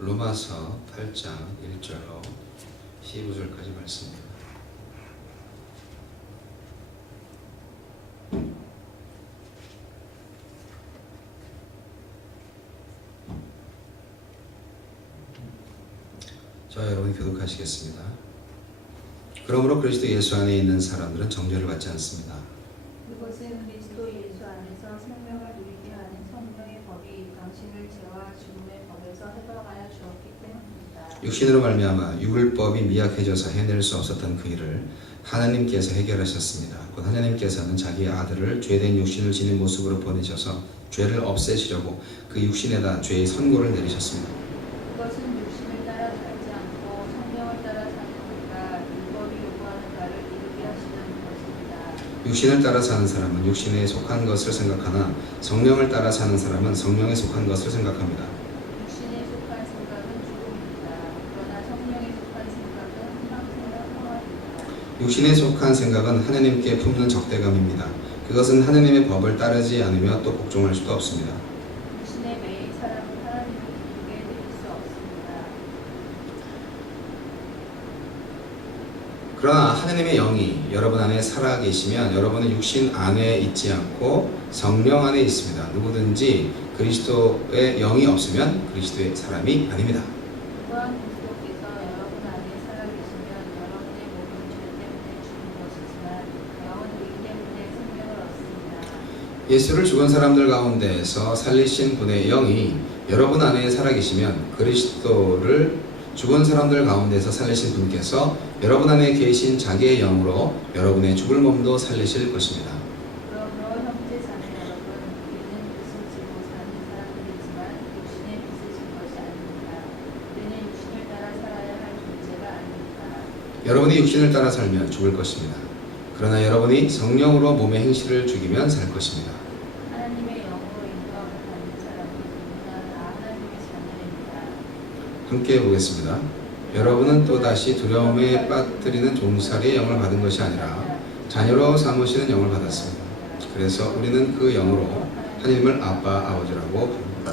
로마서 8장 1절로 15절까지 말씀입니다. 자, 여러분이 교독하시겠습니다. 그러므로 그리스도 예수 안에 있는 사람들은 정죄를 받지 않습니다. 그것은 그리스도 예수 안에서 생명을 누리게 하는 성령의 법이 당신을 죄와 죽음의 법에서 해방하여 주었기 때문입니다. 육신으로 말미암아 율법이 미약해져서 해낼 수 없었던 그 일을 하나님께서 해결하셨습니다. 곧 하나님께서는 자기의 아들을 죄된 육신을 지닌 모습으로 보내셔서 죄를 없애시려고 그 육신에다 죄의 선고를 내리셨습니다. 그것은 육신을 따라 살지 않고 성령을 따라 사니까 율법이 요구하는 바를 이루게 하시는 것입니다. 육신을 따라 사는 사람은 육신에 속한 것을 생각하나 성령을 따라 사는 사람은 성령에 속한 것을 생각합니다. 육신에 속한 생각은 죽음입니다. 그러나 성령에 속한 생각은 평생을 평화입니다. 육신에 속한 생각은 하나님께 품는 적대감입니다. 그것은 하나님의 법을 따르지 않으며 또 복종할 수도 없습니다. 육신에 매인 사람은 하나님을 기쁘게 드릴 수 없습니다. 그러나 하나님의 영이 여러분 안에 살아계시면 여러분은 육신 안에 있지 않고 성령 안에 있습니다. 누구든지 그리스도의 영이 없으면 그리스도의 사람이 아닙니다. 또한 그리스도께서 여러분 안에 살아계시면 여러분의 몸은 죄 때문에 죽은 것이지만 영은 의리 때문에 생명을 얻습니다. 예수를 죽은 사람들 가운데에서 살리신 분의 영이 여러분 안에 살아계시면 그리스도를 죽은 사람들 가운데서 살리신 분께서 여러분 안에 계신 자기의 영으로 여러분의 죽을 몸도 살리실 것입니다. 그러므로 형제 자매 여러분, 우리는 빚을 지고 사는 사람들이지만 육신에 빚을 진 것이 아닙니다. 우리는 육신을 따라 살아야 할 존재가 아닙니다. 여러분이 육신을 따라 살면 죽을 것입니다. 그러나 여러분이 성령으로 몸의 행실을 죽이면 살 것입니다. 하나님의 영으로 인도함을 받는 사람이 누구나 다 하나님의 자녀입니다. 함께 보겠습니다. 여러분은 또다시 두려움에 빠뜨리는 종살이의 영을 받은 것이 아니라 자녀로 삼으시는 영을 받았습니다. 그래서 우리는 그 영으로 하나님을 아빠, 아버지라고 부릅니다.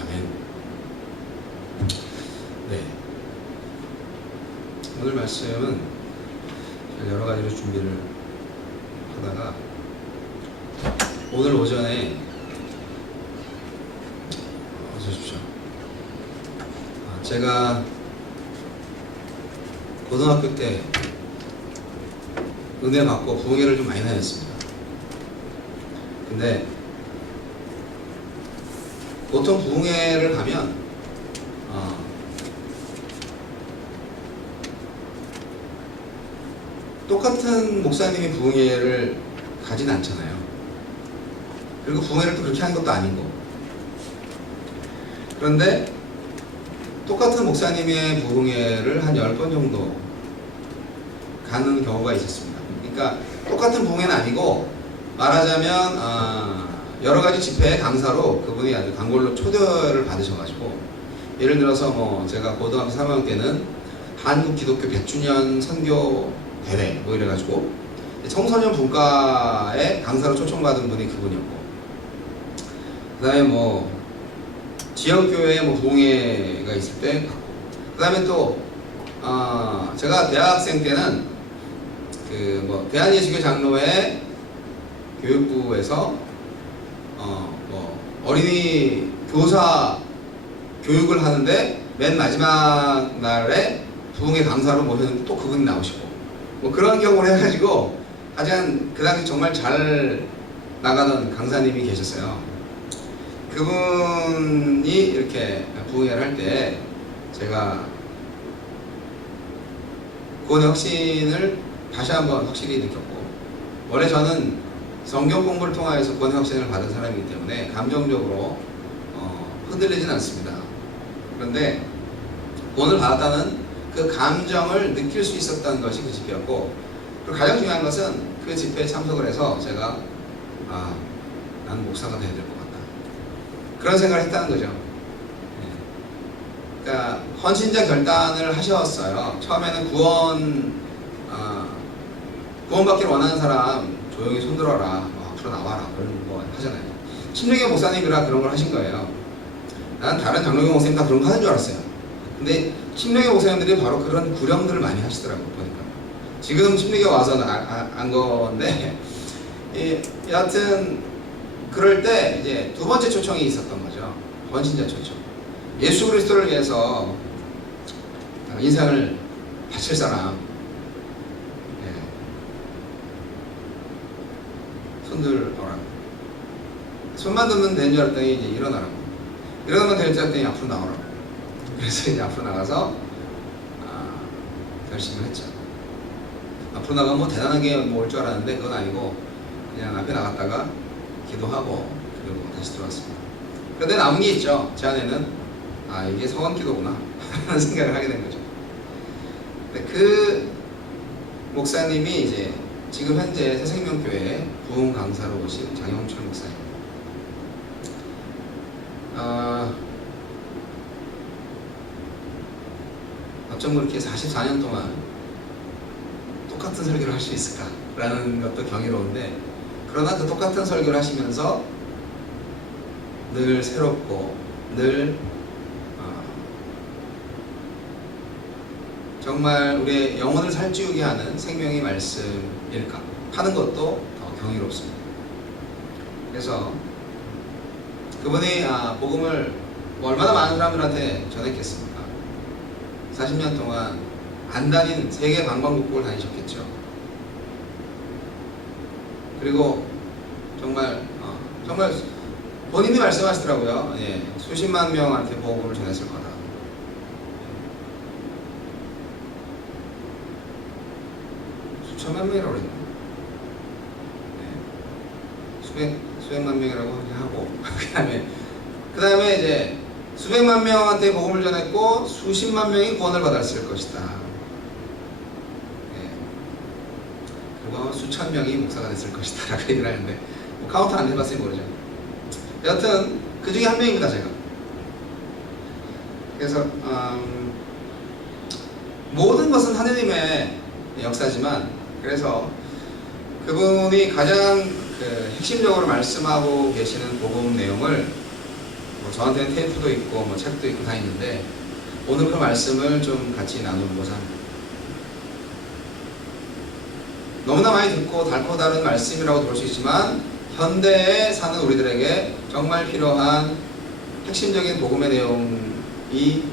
아멘. 네. 오늘 말씀은 여러 가지로 준비를 하다가 오늘 오전에 어서 오십시오. 제가 고등학교 때 은혜 받고 부흥회를 좀 많이 다녔습니다. 근데 보통 부흥회를 가면 똑같은 목사님이 부흥회를 가진 않잖아요. 그리고 부흥회를 또 그렇게 하는 것도 아니고. 그런데 똑같은 목사님의 부흥회를 한 10번 정도 가는 경우가 있었습니다. 그러니까 똑같은 부흥회는 아니고 말하자면 여러 가지 집회의 강사로 그분이 아주 단골로 초대를 받으셔가지고 예를 들어서 뭐 제가 고등학교 3학년 때는 한국 기독교 100주년 선교 대회 뭐 이래가지고 청소년 분과의 강사로 초청받은 분이 그분이었고 그 다음에 뭐 지역교회에 뭐 부흥회가 있을 때 갔고 그 다음에 또 제가 대학생 때는 그 뭐 대한예수교 장로회 교육부에서 뭐 어린이 교사 교육을 하는데 맨 마지막 날에 부흥회 강사로 모셨는데 또 그분이 나오시고 뭐 그런 경우를 해가지고 하여간 그 당시 정말 잘 나가던 강사님이 계셨어요. 그분이 이렇게 부흥회를 할 때 제가 구원의 확신을 다시 한번 확실히 느꼈고 원래 저는 성경 공부를 통하여서 구원의 확신을 받은 사람이기 때문에 감정적으로 흔들리진 않습니다. 그런데 구원을 받았다는 그 감정을 느낄 수 있었던 것이 그 집회였고 그리고 가장 중요한 것은 그 집회에 참석을 해서 제가 나는 목사가 돼야 될 것 같다. 그런 생각을 했다는 거죠. 그러니까 헌신자 결단을 하셨어요. 처음에는 구원받기를 원하는 사람 조용히 손들어라, 앞으로 나와라 그런 거 하잖아요. 신중의 목사님이라 그런 걸 하신 거예요. 난 다른 장로교 목사님 다 그런 거 하는 줄 알았어요. 근데 침례교 목사님들이 바로 그런 구령들을 많이 하시더라고요. 보니까 지금 침례교 와서 안 건데 여하튼 그럴 때 이제 두 번째 초청이 있었던 거죠. 헌신자 초청. 예수 그리스도를 위해서 인생을 바칠 사람, 손들어라. 손만 들면 되는 줄 알았더니 이제 일어나라고. 일어나면 될 줄 알았더니 앞으로 나오라고. 그래서 이제 앞으로 나가서 결심을 했죠. 앞으로 나가면 뭐 대단하게 뭐 올 줄 알았는데 그건 아니고 그냥 앞에 나갔다가 기도하고 그리고 다시 들어왔습니다. 그런데 남은 게 있죠. 제 안에는 이게 서원 기도구나 하는 생각을 하게 된 거죠. 근데 그 목사님이 이제 지금 현재 새생명교회 부흥 강사로 오신 장영철 목사님. 어쩜 그렇게 44년 동안 똑같은 설교를 할 수 있을까라는 것도 경이로운데, 그러나 그 똑같은 설교를 하시면서 늘 새롭고 늘 정말 우리의 영혼을 살찌우게 하는 생명의 말씀일까 하는 것도 더 경이롭습니다. 그래서 그분이 복음을 얼마나 많은 사람들한테 전했겠습니까? 40년 동안 안 다닌 세계 방방곡곡을 다니셨겠죠. 그리고 정말 본인이 말씀하시더라고요. 수십만 명한테 복음을 전했을 거다. 수천만 명이라고 그랬나? 수백만 명이라고 하고 그 다음에 이제 수백만 명한테 복음을 전했고 수십만 명이 구원을 받았을 것이다. 그리고 수천 명이 목사가 됐을 것이다 라고 얘기를 하는데 뭐 카운트 안 해봤으니 모르죠. 여하튼 그 중에 한 명입니다, 제가. 그래서 모든 것은 하느님의 역사지만, 그래서 그분이 가장 핵심적으로 말씀하고 계시는 복음 내용을 저한테는 테이프도 있고 책도 있고 다 있는데, 오늘 그 말씀을 좀 같이 나누고자 합니다. 너무나 많이 듣고 달고 다른 말씀이라고 볼 수 있지만 현대에 사는 우리들에게 정말 필요한 핵심적인 복음의 내용이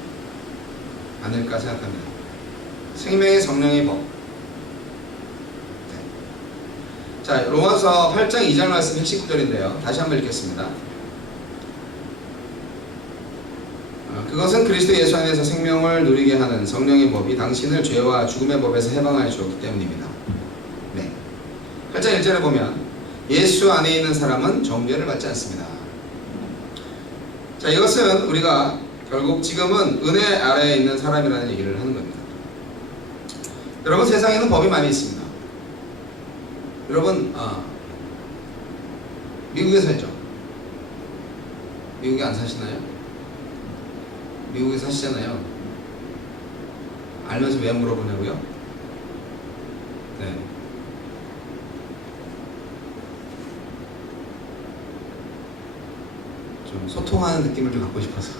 아닐까 생각합니다. 생명의 성령의 법. 자, 로마서 8장 2절 말씀 핵심 구절인데요. 다시 한번 읽겠습니다. 그것은 그리스도 예수 안에서 생명을 누리게 하는 성령의 법이 당신을 죄와 죽음의 법에서 해방하여 주었기 때문입니다. 네. 8장 1절에 보면 예수 안에 있는 사람은 정죄를 받지 않습니다. 자, 이것은 우리가 결국 지금은 은혜 아래에 있는 사람이라는 얘기를 하는 겁니다. 여러분, 세상에는 법이 많이 있습니다. 여러분, 미국에 살죠? 미국에 안 사시나요? 미국에 사시잖아요. 알면서 왜 물어보냐고요? 네. 좀 소통하는 느낌을 좀 갖고 싶어서.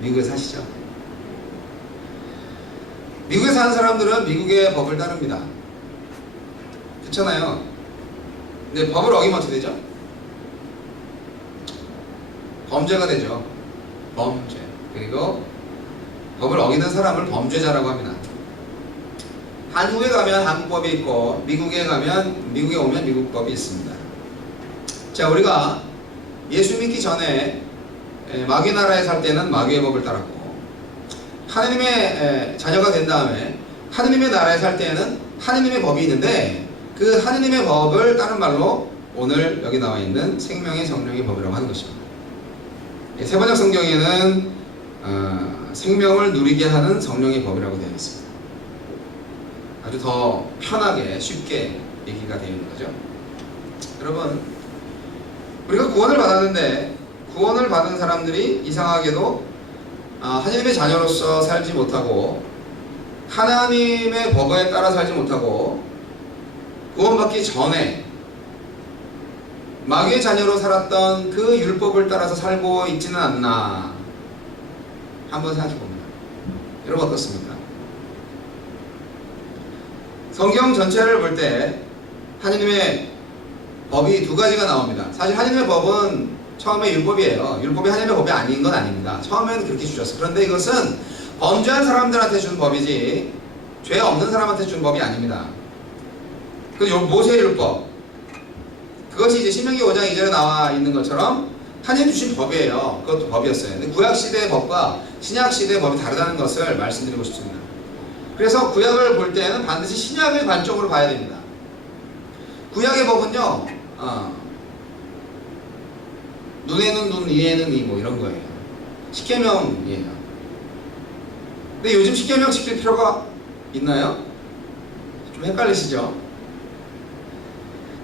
미국에 사시죠? 미국에 사는 사람들은 미국의 법을 따릅니다. 그렇잖아요. 근데 법을 어기면 어떻게 되죠? 범죄가 되죠. 범죄. 그리고 법을 어기는 사람을 범죄자라고 합니다. 한국에 가면 한국법이 있고 미국에 오면 미국법이 있습니다. 자, 우리가 예수 믿기 전에 마귀 나라에 살 때는 마귀의 법을 따랐고, 하느님의 자녀가 된 다음에 하느님의 나라에 살 때에는 하느님의 법이 있는데, 그 하느님의 법을 따른 말로 오늘 여기 나와 있는 생명의 성령의 법이라고 하는 것입니다. 세번역 성경에는 생명을 누리게 하는 성령의 법이라고 되어 있습니다. 아주 더 편하게 쉽게 얘기가 되어 있는 거죠. 여러분, 우리가 구원을 받았는데 구원을 받은 사람들이 이상하게도 하나님의 자녀로서 살지 못하고 하나님의 법에 따라 살지 못하고 구원받기 전에 마귀의 자녀로 살았던 그 율법을 따라서 살고 있지는 않나 한번 생각해 봅니다. 여러분 어떻습니까? 성경 전체를 볼 때 하느님의 법이 두 가지가 나옵니다. 사실 하느님의 법은 처음에 율법이에요. 율법이 하느님의 법이 아닌 건 아닙니다. 처음에는 그렇게 주셨어요. 그런데 이것은 범죄한 사람들한테 준 법이지 죄 없는 사람한테 준 법이 아닙니다. 그 모세의 율법, 그것이 이제 신명기 5장 2절에 나와 있는 것처럼 하나님 주신 법이에요. 그것도 법이었어요. 근데 구약 시대의 법과 신약 시대의 법이 다르다는 것을 말씀드리고 싶습니다. 그래서 구약을 볼 때는 반드시 신약의 관점으로 봐야 됩니다. 구약의 법은요, 눈에는 눈, 이에는 이 뭐 이런 거예요. 십계명이에요. 근데 요즘 십계명 지킬 필요가 있나요? 좀 헷갈리시죠?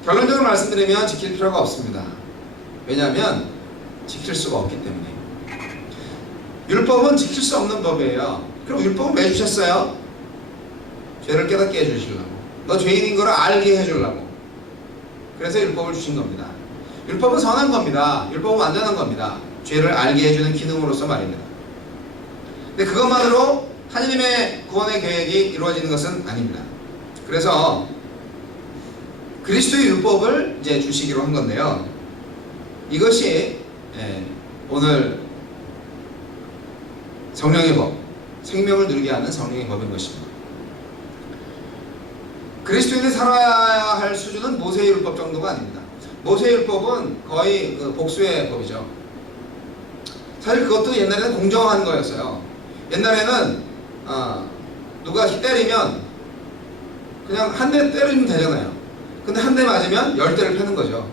결론적으로 말씀드리면 지킬 필요가 없습니다. 왜냐하면 지킬 수가 없기 때문에. 율법은 지킬 수 없는 법이에요. 그럼 율법은 왜 주셨어요? 죄를 깨닫게 해주시려고, 너 죄인인 걸 알게 해주려고. 그래서 율법을 주신 겁니다. 율법은 선한 겁니다. 율법은 완전한 겁니다. 죄를 알게 해주는 기능으로서 말입니다. 근데 그것만으로 하느님의 구원의 계획이 이루어지는 것은 아닙니다. 그래서 그리스도의 율법을 이제 주시기로 한 건데요. 이것이 오늘 성령의 법, 생명을 누리게 하는 성령의 법인 것입니다. 그리스도인이 살아야 할 수준은 모세의 율법 정도가 아닙니다. 모세의 율법은 거의 복수의 법이죠. 사실 그것도 옛날에는 공정한 거였어요. 옛날에는 누가 때리면 그냥 한 대 때리면 되잖아요. 근데 한 대 맞으면 10대를 패는 거죠.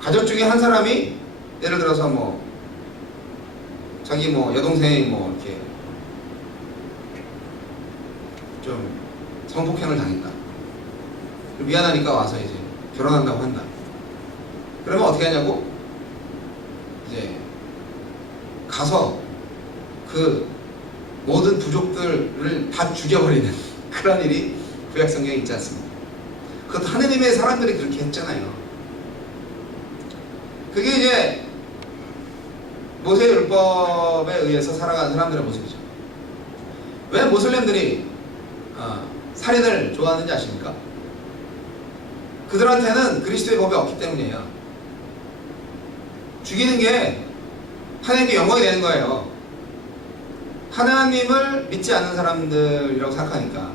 가족 중에 한 사람이 예를 들어서 뭐 자기 뭐 여동생이 뭐 이렇게 좀 성폭행을 당했다. 미안하니까 와서 이제 결혼한다고 한다. 그러면 어떻게 하냐고? 이제 가서 그 모든 부족들을 다 죽여버리는 그런 일이 구약 성경에 있지 않습니까? 그것도 하느님의 사람들이 그렇게 했잖아요. 그게 이제 모세 율법에 의해서 살아가는 사람들의 모습이죠. 왜 모슬렘들이 살인을 좋아하는지 아십니까? 그들한테는 그리스도의 법이 없기 때문이에요. 죽이는 게 하나님께 영광이 되는 거예요. 하나님을 믿지 않는 사람들이라고 생각하니까.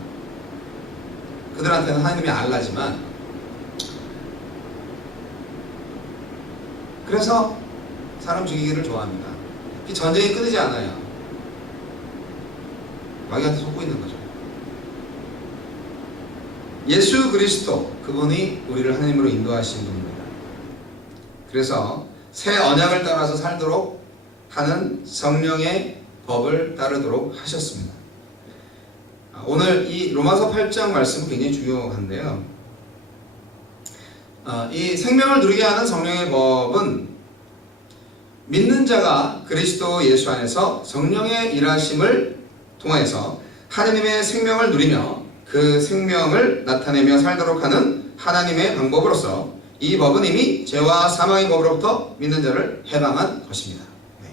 그들한테는 하나님이 알라지만, 그래서 사람 죽이기를 좋아합니다. 전쟁이 끊이지 않아요. 마귀한테 속고 있는 거죠. 예수 그리스도, 그분이 우리를 하나님으로 인도하신 분입니다. 그래서 새 언약을 따라서 살도록 하는 성령의 법을 따르도록 하셨습니다. 오늘 이 로마서 8장 말씀은 굉장히 중요한데요. 이 생명을 누리게 하는 성령의 법은 믿는 자가 그리스도 예수 안에서 성령의 일하심을 통해서 하나님의 생명을 누리며 그 생명을 나타내며 살도록 하는 하나님의 방법으로서, 이 법은 이미 죄와 사망의 법으로부터 믿는 자를 해방한 것입니다. 네.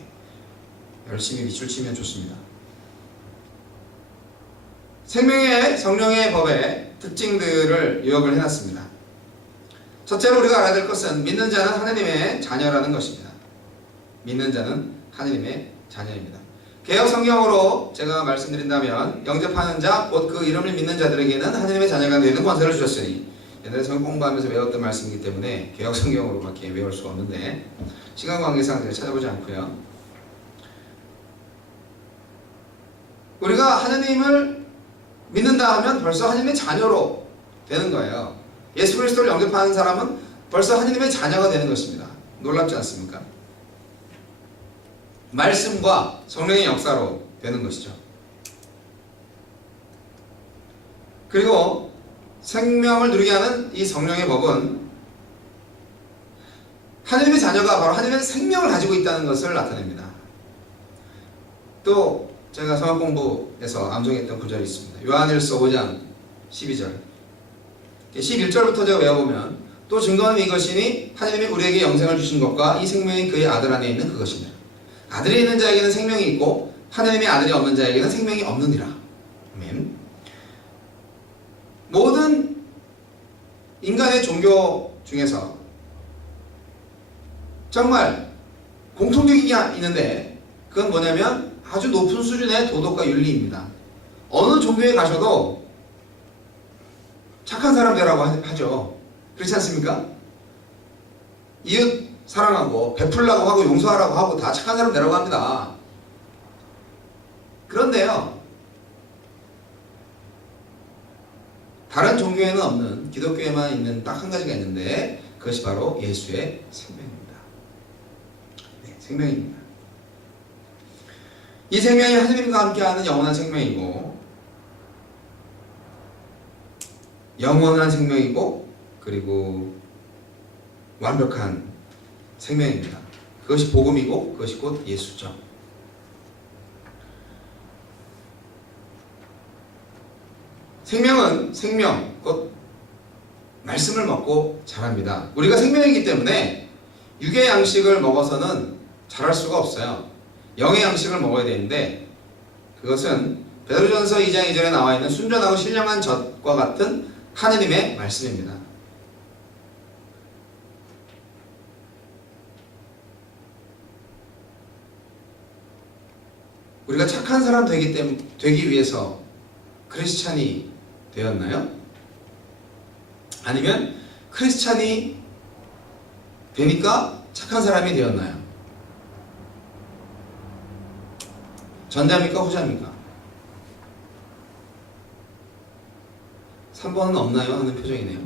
열심히 밑줄 치면 좋습니다. 생명의 성령의 법의 특징들을 요약을 해놨습니다. 첫째로 우리가 알아야 될 것은 믿는 자는 하나님의 자녀라는 것입니다. 믿는 자는 하나님의 자녀입니다. 개역 성경으로 제가 말씀드린다면, 영접하는 자, 곧 그 이름을 믿는 자들에게는 하나님의 자녀가 되는 권세를 주셨으니, 옛날에 성경 공부하면서 외웠던 말씀이기 때문에 개역 성경으로밖에 외울 수가 없는데 시간 관계상 제가 찾아보지 않고요. 우리가 하나님을 믿는다 하면 벌써 하나님의 자녀로 되는 거예요. 예수 그리스도를 영접하는 사람은 벌써 하나님의 자녀가 되는 것입니다. 놀랍지 않습니까? 말씀과 성령의 역사로 되는 것이죠. 그리고 생명을 누리게 하는 이 성령의 법은 하나님의 자녀가 바로 하나님의 생명을 가지고 있다는 것을 나타냅니다. 또 제가 성경 공부에서 암송했던 구절이 있습니다. 요한일서 5장 12절 11절부터 제가 외워보면, 또 증거는 이것이니 하나님이 우리에게 영생을 주신 것과 이 생명이 그의 아들 안에 있는 그것이니라. 아들이 있는 자에게는 생명이 있고 하나님의 아들이 없는 자에게는 생명이 없느니라. 아멘. 모든 인간의 종교 중에서 정말 공통적인 게 있는데 그건 뭐냐면 아주 높은 수준의 도덕과 윤리입니다. 어느 종교에 가셔도 착한 사람 되라고 하죠. 그렇지 않습니까? 이웃 사랑하고 베풀라고 하고 용서하라고 하고 다 착한 사람 되라고 합니다. 그런데요, 다른 종교에는 없는 기독교에만 있는 딱 한 가지가 있는데 그것이 바로 예수의 생명입니다. 네, 생명입니다. 이 생명이 하나님과 함께하는 영원한 생명이고 영원한 생명이고 그리고 완벽한 생명입니다. 그것이 복음이고 그것이 곧 예수죠. 생명은 생명, 곧 말씀을 먹고 자랍니다. 우리가 생명이기 때문에 육의 양식을 먹어서는 자랄 수가 없어요. 영의 양식을 먹어야 되는데 그것은 베드로전서 2장 2절에 나와 있는 순전하고 신령한 젖과 같은 하느님의 말씀입니다. 우리가 착한 사람 되기 위해서 크리스찬이 되었나요? 아니면 크리스찬이 되니까 착한 사람이 되었나요? 전자입니까? 후자입니까? 3번은 없나요? 하는 표정이네요.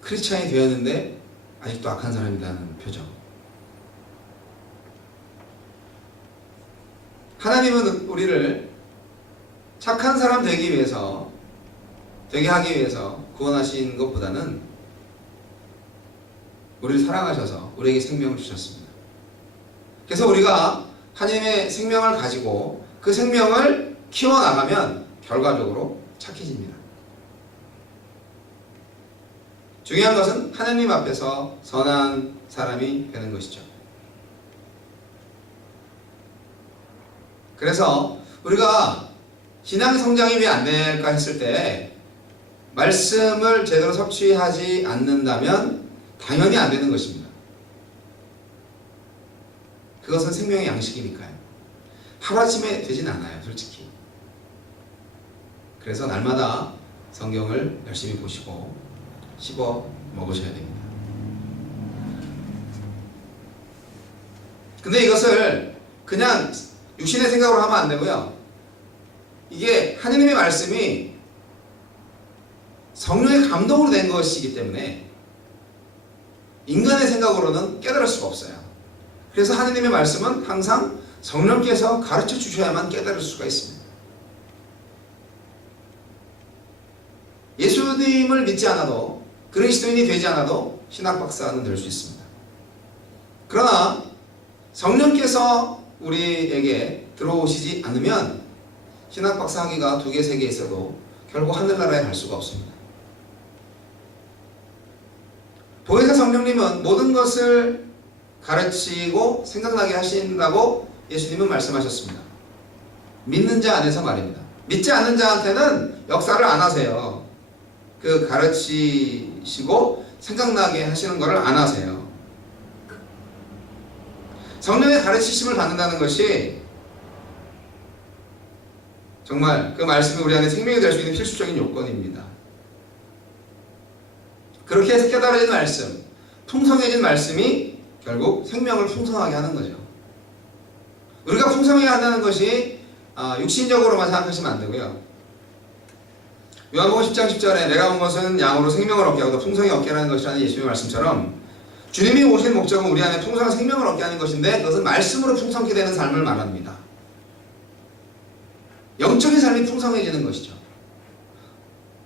크리스찬이 되었는데 아직도 악한 사람이라는 표정. 하나님은 우리를 착한 사람 되게 하기 위해서 구원하신 것보다는 우리를 사랑하셔서 우리에게 생명을 주셨습니다. 그래서 우리가 하나님의 생명을 가지고 그 생명을 키워나가면 결과적으로 착해집니다. 중요한 것은 하나님 앞에서 선한 사람이 되는 것이죠. 그래서 우리가 신앙 성장이 왜 안 될까 했을 때 말씀을 제대로 섭취하지 않는다면 당연히 안 되는 것입니다. 그것은 생명의 양식이니까요. 하루아침에 되진 않아요, 솔직히. 그래서 날마다 성경을 열심히 보시고 씹어 먹으셔야 됩니다. 근데 이것을 그냥 육신의 생각으로 하면 안 되고요. 이게 하느님의 말씀이 성령의 감동으로 된 것이기 때문에 인간의 생각으로는 깨달을 수가 없어요. 그래서 하느님의 말씀은 항상 성령께서 가르쳐 주셔야만 깨달을 수가 있습니다. 예수님을 믿지 않아도 그리스도인이 되지 않아도 신학 박사는 될 수 있습니다. 그러나 성령께서 우리에게 들어오시지 않으면 신학 박사 학위가 2개, 3개 있어도 결국 하늘나라에 갈 수가 없습니다. 보혜사 성령님은 모든 것을 가르치고 생각나게 하신다고 예수님은 말씀하셨습니다. 믿는 자 안에서 말입니다. 믿지 않는 자한테는 역사를 안 하세요. 그 가르치시고 생각나게 하시는 것을 안 하세요. 성령의 가르치심을 받는다는 것이 정말 그 말씀이 우리 안에 생명이 될 수 있는 필수적인 요건입니다. 그렇게 해서 깨달아진 말씀, 풍성해진 말씀이 결국 생명을 풍성하게 하는 거죠. 우리가 풍성하게 한다는 것이 육신적으로만 생각하시면 안 되고요. 요한복음 10장 10절에 내가 온 것은 양으로 생명을 얻게 하고 더 풍성히 얻게 하는 것이라는 예수님의 말씀처럼 주님이 오신 목적은 우리 안에 풍성한 생명을 얻게 하는 것인데 그것은 말씀으로 풍성케 되는 삶을 말합니다. 영적인 삶이 풍성해지는 것이죠.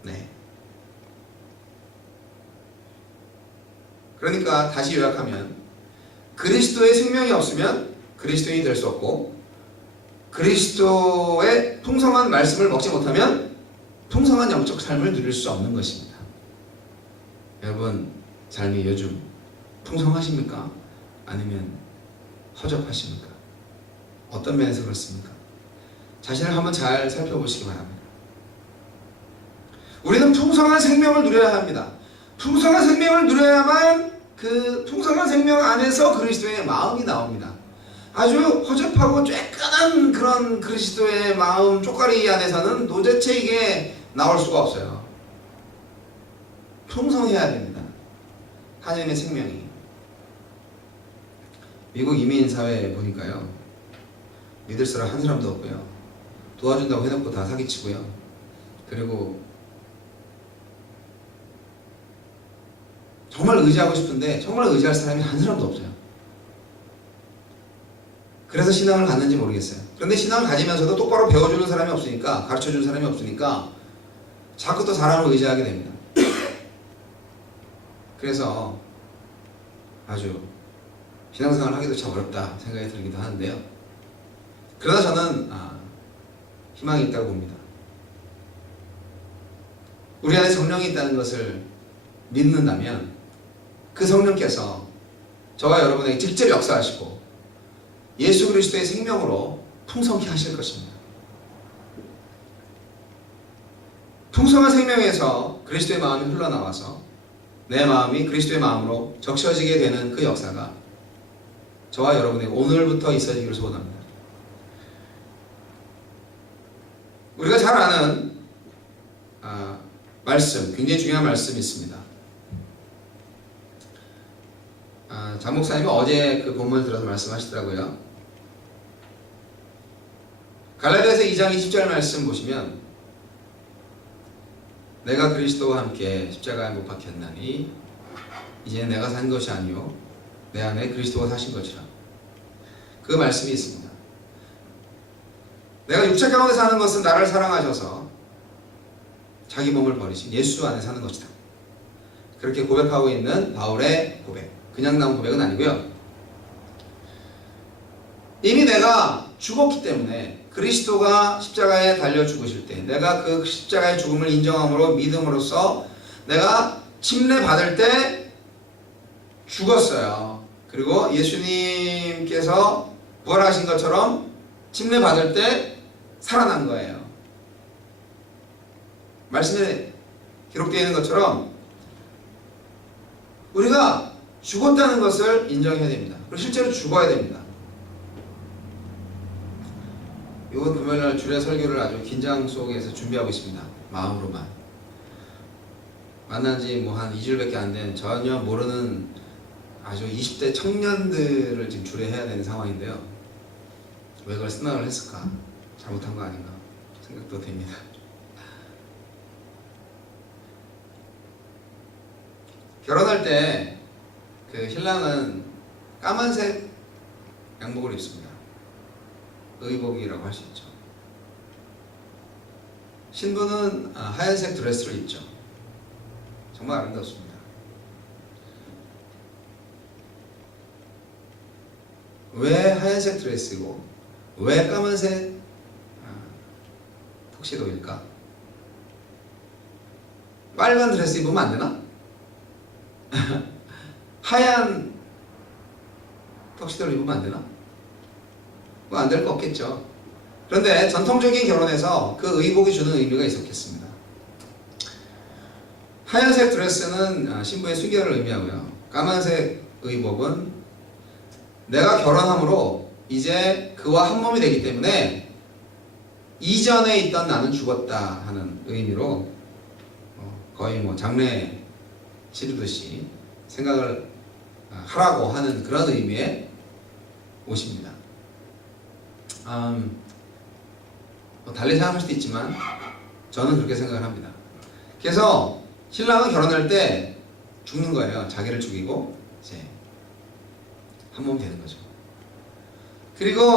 네. 그러니까 다시 요약하면 그리스도의 생명이 없으면 그리스도인이 될 수 없고 그리스도의 풍성한 말씀을 먹지 못하면 풍성한 영적 삶을 누릴 수 없는 것입니다. 여러분 삶이 요즘 풍성하십니까? 아니면 허접하십니까? 어떤 면에서 그렇습니까? 자신을 한번 잘 살펴보시기 바랍니다. 우리는 풍성한 생명을 누려야 합니다. 풍성한 생명을 누려야만 그 풍성한 생명 안에서 그리스도의 마음이 나옵니다. 아주 허접하고 쬐끈한 그런 그리스도의 마음 쪼가리 안에서는 도대체 이게 나올 수가 없어요. 풍성해야 됩니다. 하나님의 생명이. 미국 이민사회에 보니까요, 믿을 사람 한 사람도 없고요, 도와준다고 해놓고 다 사기치고요, 그리고 정말 의지하고 싶은데 정말 의지할 사람이 한 사람도 없어요. 그래서 신앙을 갖는지 모르겠어요. 그런데 신앙을 가지면서도 똑바로 배워주는 사람이 없으니까, 가르쳐주는 사람이 없으니까 자꾸 또 사람을 의지하게 됩니다. 그래서 아주 신앙생활을 하기도 참 어렵다 생각이 들기도 하는데요. 그러나 저는 희망이 있다고 봅니다. 우리 안에 성령이 있다는 것을 믿는다면 그 성령께서 저와 여러분에게 직접 역사하시고 예수 그리스도의 생명으로 풍성케 하실 것입니다. 풍성한 생명에서 그리스도의 마음이 흘러나와서 내 마음이 그리스도의 마음으로 적셔지게 되는 그 역사가 저와 여러분에게 오늘부터 있어지기를 소원합니다. 우리가 잘 아는 말씀, 굉장히 중요한 말씀이 있습니다. 장 목사님이 어제 그 본문을 들어서 말씀하시더라고요. 갈라디아서 2장 20절 말씀 보시면, 내가 그리스도와 함께 십자가에 못 박혔나니 이제 내가 산 것이 아니요 내 안에 그리스도가 사신 것이라. 그 말씀이 있습니다. 내가 육체 가운데 사는 것은 나를 사랑하셔서 자기 몸을 버리신 예수 안에 사는 것이다. 그렇게 고백하고 있는 바울의 고백, 그냥 나온 고백은 아니고요. 이미 내가 죽었기 때문에 그리스도가 십자가에 달려 죽으실 때 내가 그 십자가의 죽음을 인정함으로 믿음으로써 내가 침례 받을 때 죽었어요. 그리고 예수님께서 부활하신 것처럼 침례 받을 때 살아난 거예요. 말씀에 기록되어 있는 것처럼 우리가 죽었다는 것을 인정해야 됩니다. 그리고 실제로 죽어야 됩니다. 이번 금요일날 주례 설교를 아주 긴장 속에서 준비하고 있습니다. 마음으로만. 만난 지 한 2주일밖에 안 된 전혀 모르는 아주 20대 청년들을 지금 주례해야 되는 상황인데요. 왜 그걸 승낙을 했을까? 잘못한 거 아닌가 생각도 됩니다. 결혼할 때 그 신랑은 까만색 양복을 입습니다. 의복이라고 할 수 있죠. 신부는 하얀색 드레스를 입죠. 정말 아름답습니다. 왜 하얀색 드레스고 왜 까만색 턱시도일까? 빨간 드레스 입으면 안 되나? 하얀 턱시도를 입으면 안 되나? 뭐 안 될 거 없겠죠. 그런데 전통적인 결혼에서 그 의복이 주는 의미가 있었겠습니다. 하얀색 드레스는 신부의 순결을 의미하고요. 까만색 의복은 내가 결혼함으로 이제 그와 한 몸이 되기 때문에 이전에 있던 나는 죽었다 하는 의미로 거의 장례 치르듯이 생각을 하라고 하는 그런 의미의 옷입니다. 달리 생각할 수도 있지만 저는 그렇게 생각을 합니다. 그래서 신랑은 결혼할 때 죽는 거예요. 자기를 죽이고 이제 한 몸이 되는 거죠. 그리고